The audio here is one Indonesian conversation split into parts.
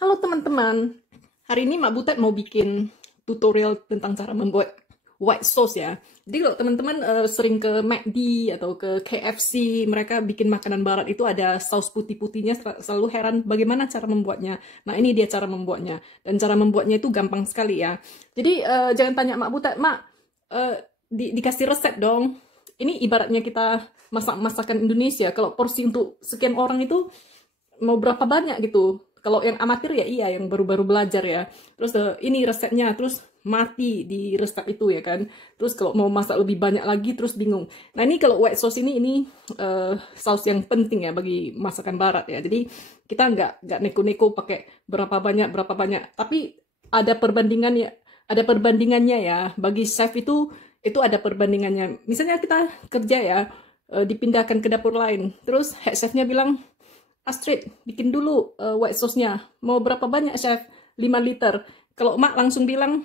Halo teman-teman, hari ini Mak Butet mau bikin tutorial tentang cara membuat white sauce ya. Jadi kalau teman-teman sering ke McD atau ke KFC, mereka bikin makanan barat itu ada saus putih-putihnya, selalu heran bagaimana cara membuatnya. Nah ini dia cara membuatnya, dan cara membuatnya itu gampang sekali ya. Jadi jangan tanya Mak Butet, Mak dikasih resep dong. Ini ibaratnya kita masak masakan Indonesia, kalau porsi untuk sekian orang itu mau berapa banyak gitu. Kalau yang amatir ya iya, yang baru-baru belajar ya. Terus ini resepnya, terus mati di resep itu ya kan. Terus kalau mau masak lebih banyak lagi, terus bingung. Nah ini kalau white sauce ini saus yang penting ya bagi masakan barat ya. Jadi kita nggak neko-neko pakai berapa banyak. Tapi ada perbandingannya ya. Bagi chef itu ada perbandingannya. Misalnya kita kerja ya, dipindahkan ke dapur lain. Terus head chefnya bilang, Astrid, bikin dulu white sauce-nya. Mau berapa banyak, Chef? 5 liter. Kalau Mak langsung bilang,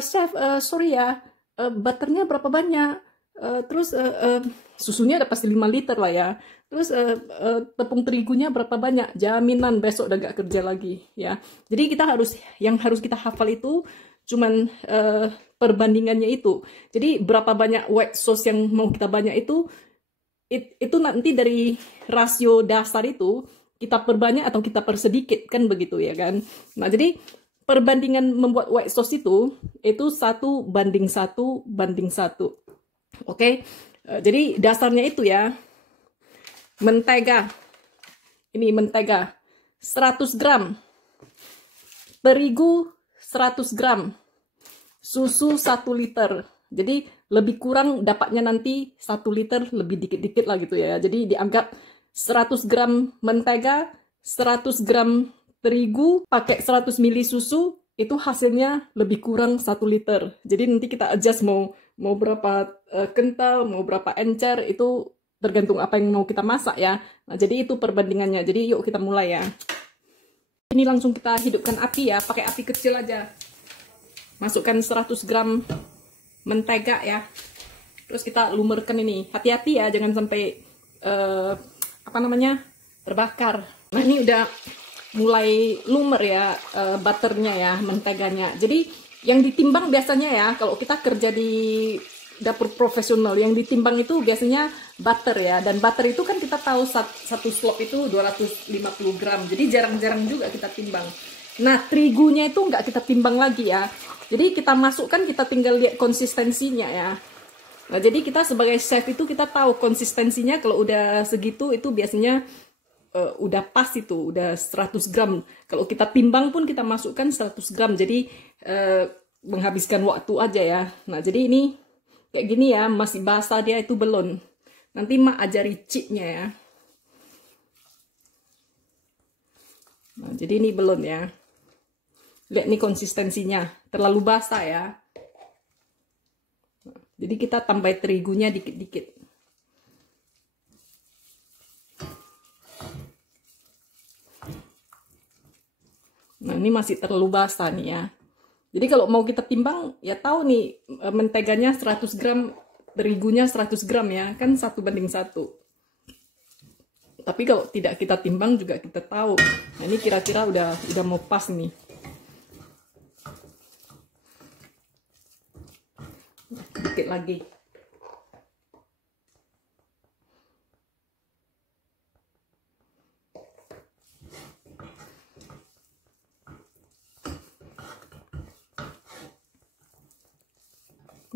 Chef, sorry ya, butternya berapa banyak? Terus susunya ada pasti 5 liter lah ya. Terus tepung terigunya berapa banyak? Jaminan besok udah gak kerja lagi ya. Jadi yang harus kita hafal itu cuman perbandingannya itu. Jadi berapa banyak white sauce yang mau kita banyak itu nanti dari rasio dasar itu kita perbanyak atau kita persedikit kan begitu ya kan. Nah jadi perbandingan membuat white sauce itu 1:1. Oke. Jadi dasarnya itu ya, mentega, ini mentega 100 gram, terigu 100 gram, susu 1 liter. Jadi lebih kurang dapatnya nanti 1 liter, lebih dikit-dikit lah gitu ya. Jadi dianggap 100 gram mentega, 100 gram terigu, pakai 100 ml susu, itu hasilnya lebih kurang 1 liter. Jadi nanti kita adjust mau berapa kental, mau berapa encer, itu tergantung apa yang mau kita masak ya. Nah jadi itu perbandingannya. Jadi yuk kita mulai ya. Ini langsung kita hidupkan api ya, pakai api kecil aja. Masukkan 100 gram mentega ya, terus kita lumerkan ini. Hati-hati ya, jangan sampai terbakar. Nah ini udah mulai lumer ya, butternya ya, menteganya. Jadi yang ditimbang biasanya ya, kalau kita kerja di dapur profesional, yang ditimbang itu biasanya butter ya. Dan butter itu kan kita tahu satu slop itu 250 gram, jadi jarang-jarang juga kita timbang. Nah terigunya itu nggak kita timbang lagi ya. Jadi kita masukkan, kita tinggal lihat konsistensinya ya. Nah jadi kita sebagai chef itu kita tahu konsistensinya, kalau udah segitu itu biasanya udah pas, itu udah 100 gram. Kalau kita timbang pun kita masukkan 100 gram. Jadi menghabiskan waktu aja ya. Nah jadi ini kayak gini ya, masih basah dia itu belum. Nanti Mak ajari cipnya ya. Nah jadi ini belum ya. Lihat nih konsistensinya, terlalu basah ya. Jadi kita tambah terigunya dikit-dikit. Nah ini masih terlalu basah nih ya. Jadi kalau mau kita timbang, ya tahu nih menteganya 100 gram, terigunya 100 gram ya, kan 1:1. Tapi kalau tidak kita timbang juga kita tahu. Nah ini kira-kira udah mau pas nih. Dikit lagi.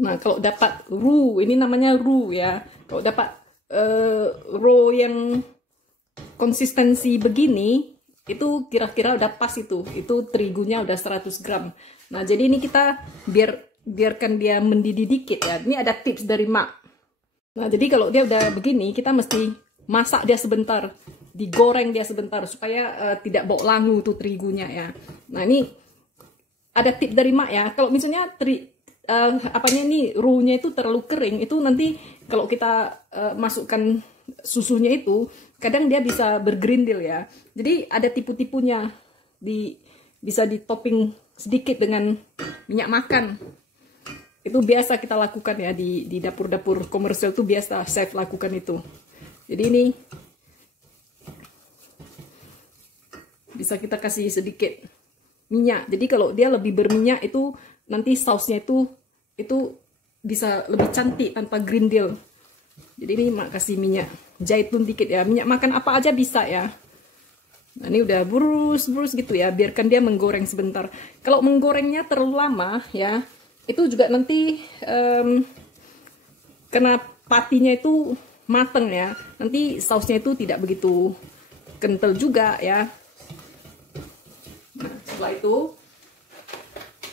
Nah kalau dapat roux, ini namanya roux ya. Kalau dapat roux yang konsistensi begini, itu kira-kira udah pas itu terigunya udah 100 gram. Nah jadi ini kita biarkan dia mendidih dikit ya. Ini ada tips dari Mak. Nah jadi kalau dia udah begini, kita mesti masak dia sebentar, digoreng dia sebentar supaya tidak bau langu tuh terigunya ya. Nah ini ada tips dari Mak ya. Kalau misalnya ini roux-nya itu terlalu kering, itu nanti kalau kita masukkan susunya itu kadang dia bisa bergerindil ya. Jadi ada tipu-tipunya, bisa di topping sedikit dengan minyak makan. Itu biasa kita lakukan ya di dapur-dapur komersial, tuh biasa chef lakukan itu. Jadi ini bisa kita kasih sedikit minyak. Jadi kalau dia lebih berminyak itu nanti sausnya itu bisa lebih cantik tanpa grindel. Jadi ini mak kasih minyak zaitun dikit ya, minyak makan apa aja bisa ya. Nah ini udah burus gitu ya, biarkan dia menggoreng sebentar. Kalau menggorengnya terlalu lama ya, itu juga nanti karena patinya itu mateng ya, nanti sausnya itu tidak begitu kental juga ya. Nah,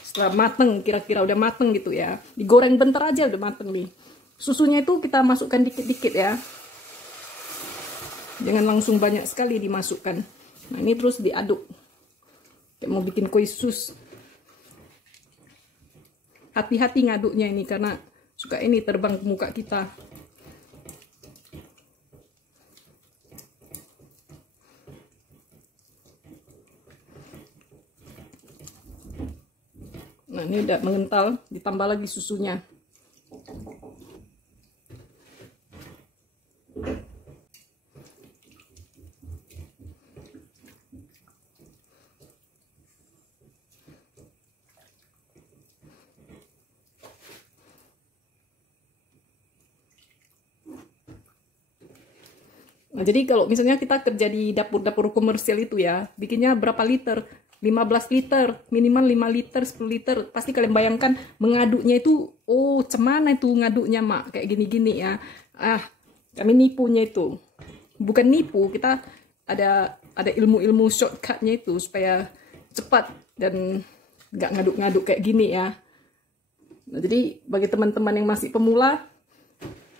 setelah mateng, kira-kira udah mateng gitu ya, digoreng bentar aja udah mateng nih. Susunya itu kita masukkan dikit-dikit ya, jangan langsung banyak sekali dimasukkan. Nah ini terus diaduk kayak mau bikin kue sus. Hati-hati ngaduknya ini karena suka ini terbang ke muka kita. Nah ini udah mengental, ditambah lagi susunya. Nah, jadi kalau misalnya kita kerja di dapur-dapur komersial itu ya, bikinnya berapa liter? 15 liter, minimal 5 liter, 10 liter. Pasti kalian bayangkan mengaduknya itu, oh cemana itu ngaduknya mak, kayak gini-gini ya. Ah, kami nipunya itu. Bukan nipu, kita ada ilmu-ilmu shortcutnya itu supaya cepat dan nggak ngaduk-ngaduk kayak gini ya. Nah, jadi bagi teman-teman yang masih pemula,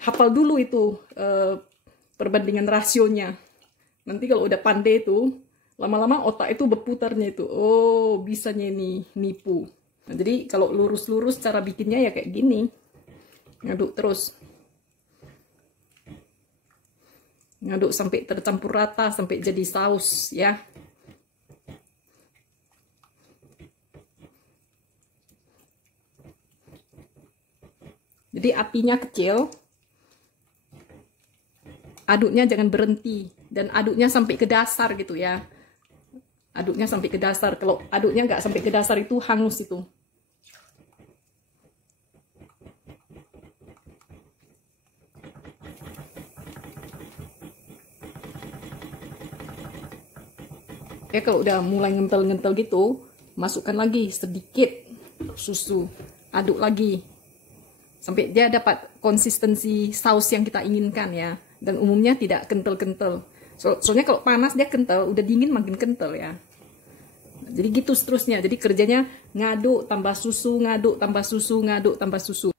hafal dulu itu perbandingan rasionya. Nanti kalau udah pandai itu, lama-lama otak itu berputarnya itu. Oh, bisanya ini nipu. Nah, jadi kalau lurus-lurus cara bikinnya ya kayak gini. Ngaduk terus. Ngaduk sampai tercampur rata, sampai jadi saus ya. Jadi apinya kecil. Aduknya jangan berhenti. Dan aduknya sampai ke dasar gitu ya. Aduknya sampai ke dasar. Kalau aduknya nggak sampai ke dasar itu hangus itu. Ya kalau udah mulai ngentel-ngentel gitu, masukkan lagi sedikit susu. Aduk lagi. Sampai dia dapat konsistensi saus yang kita inginkan ya. Dan umumnya tidak kental-kental. Soalnya kalau panas dia kental, udah dingin makin kental ya. Jadi gitu seterusnya. Jadi kerjanya ngaduk tambah susu, ngaduk tambah susu, ngaduk tambah susu.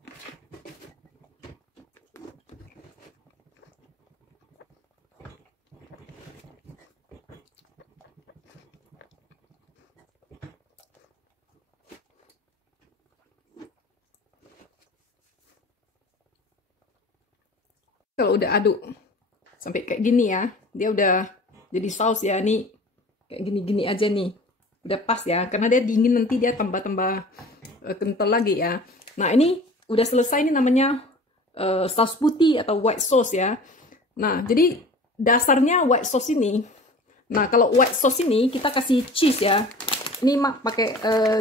Kalau udah aduk sampai kayak gini ya, dia udah jadi saus ya. Nih kayak gini-gini aja nih, udah pas ya, karena dia dingin nanti dia tambah-tambah kental lagi ya. Nah ini udah selesai, ini namanya saus putih atau white sauce ya. Nah jadi dasarnya white sauce ini. Nah kalau white sauce ini kita kasih cheese ya. Ini mak pakai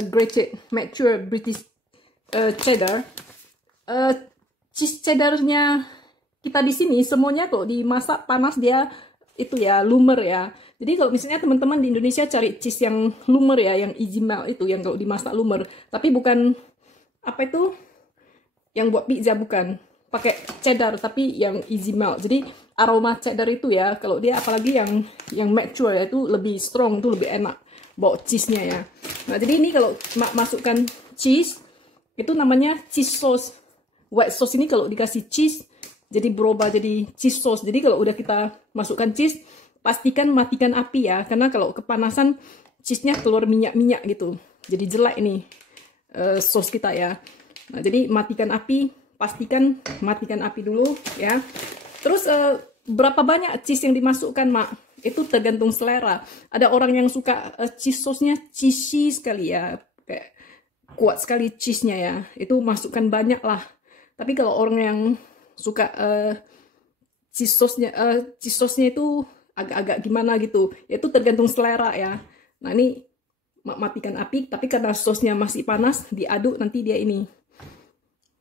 grated mature British cheddar. Cheese cheddarnya kita di sini semuanya kok dimasak panas dia itu ya lumer ya. Jadi kalau misalnya teman-teman di Indonesia cari cheese yang lumer ya, yang easy melt itu, yang kalau dimasak lumer. Tapi bukan apa itu yang buat pizza, bukan. Pakai cheddar tapi yang easy melt. Jadi aroma cheddar itu ya, kalau dia apalagi yang mature ya, itu lebih strong, itu lebih enak bawa cheese-nya ya. Nah, jadi ini kalau masukkan cheese itu namanya cheese sauce. White sauce ini kalau dikasih cheese jadi berubah jadi cheese sauce. Jadi kalau udah kita masukkan cheese, pastikan matikan api ya. Karena kalau kepanasan, cheese-nya keluar minyak-minyak gitu. Jadi jelek ini sauce kita ya. Nah, jadi matikan api, pastikan matikan api dulu ya. Terus berapa banyak cheese yang dimasukkan, Mak? Itu tergantung selera. Ada orang yang suka cheese sauce-nya cheesy sekali ya. Kayak kuat sekali cheese-nya ya. Itu masukkan banyak lah. Tapi kalau orang yang suka cheese sauce-nya itu agak-agak gimana gitu, itu tergantung selera ya. Nah ini mak matikan api, tapi karena sosnya masih panas, diaduk nanti dia ini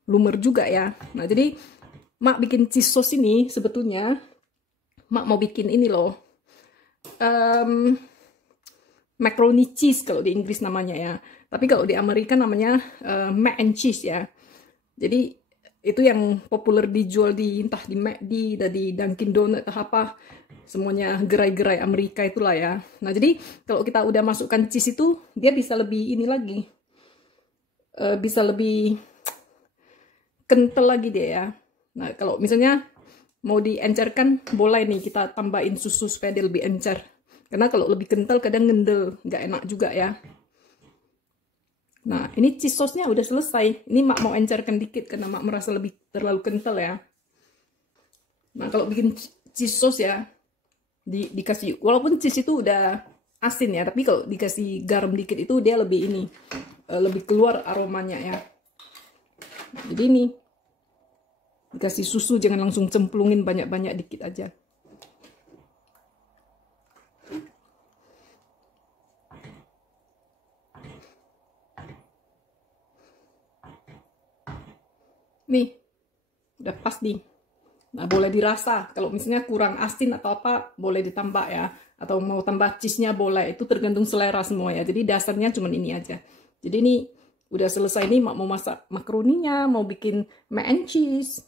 lumer juga ya. Nah jadi mak bikin cheese sauce ini sebetulnya mak mau bikin ini loh, macaroni cheese kalau di Inggris namanya ya. Tapi kalau di Amerika namanya mac and cheese ya. Jadi itu yang populer dijual di entah di McD, di Dunkin Donut atau apa. Semuanya gerai-gerai Amerika itulah ya. Nah jadi kalau kita udah masukkan cheese itu, dia bisa lebih ini lagi. Bisa lebih kental lagi dia ya. Nah kalau misalnya mau diencerkan, boleh nih kita tambahin susu supaya dia lebih encer. Karena kalau lebih kental kadang ngendel, nggak enak juga ya. Nah ini cheese sauce-nya udah selesai. Ini mak mau encerkan dikit karena mak merasa lebih terlalu kental ya. Nah kalau bikin cheese sauce ya, dikasih, walaupun cheese itu udah asin ya, tapi kalau dikasih garam dikit itu dia lebih ini, lebih keluar aromanya ya. Jadi ini dikasih susu, jangan langsung cemplungin banyak-banyak, dikit aja. Nih udah pas nih. Nah boleh dirasa, kalau misalnya kurang asin atau apa boleh ditambah ya, atau mau tambah cheese-nya boleh, itu tergantung selera semua ya. Jadi dasarnya cuma ini aja. Jadi ini udah selesai nih, mak mau masak makaroninya, mau bikin mac and cheese.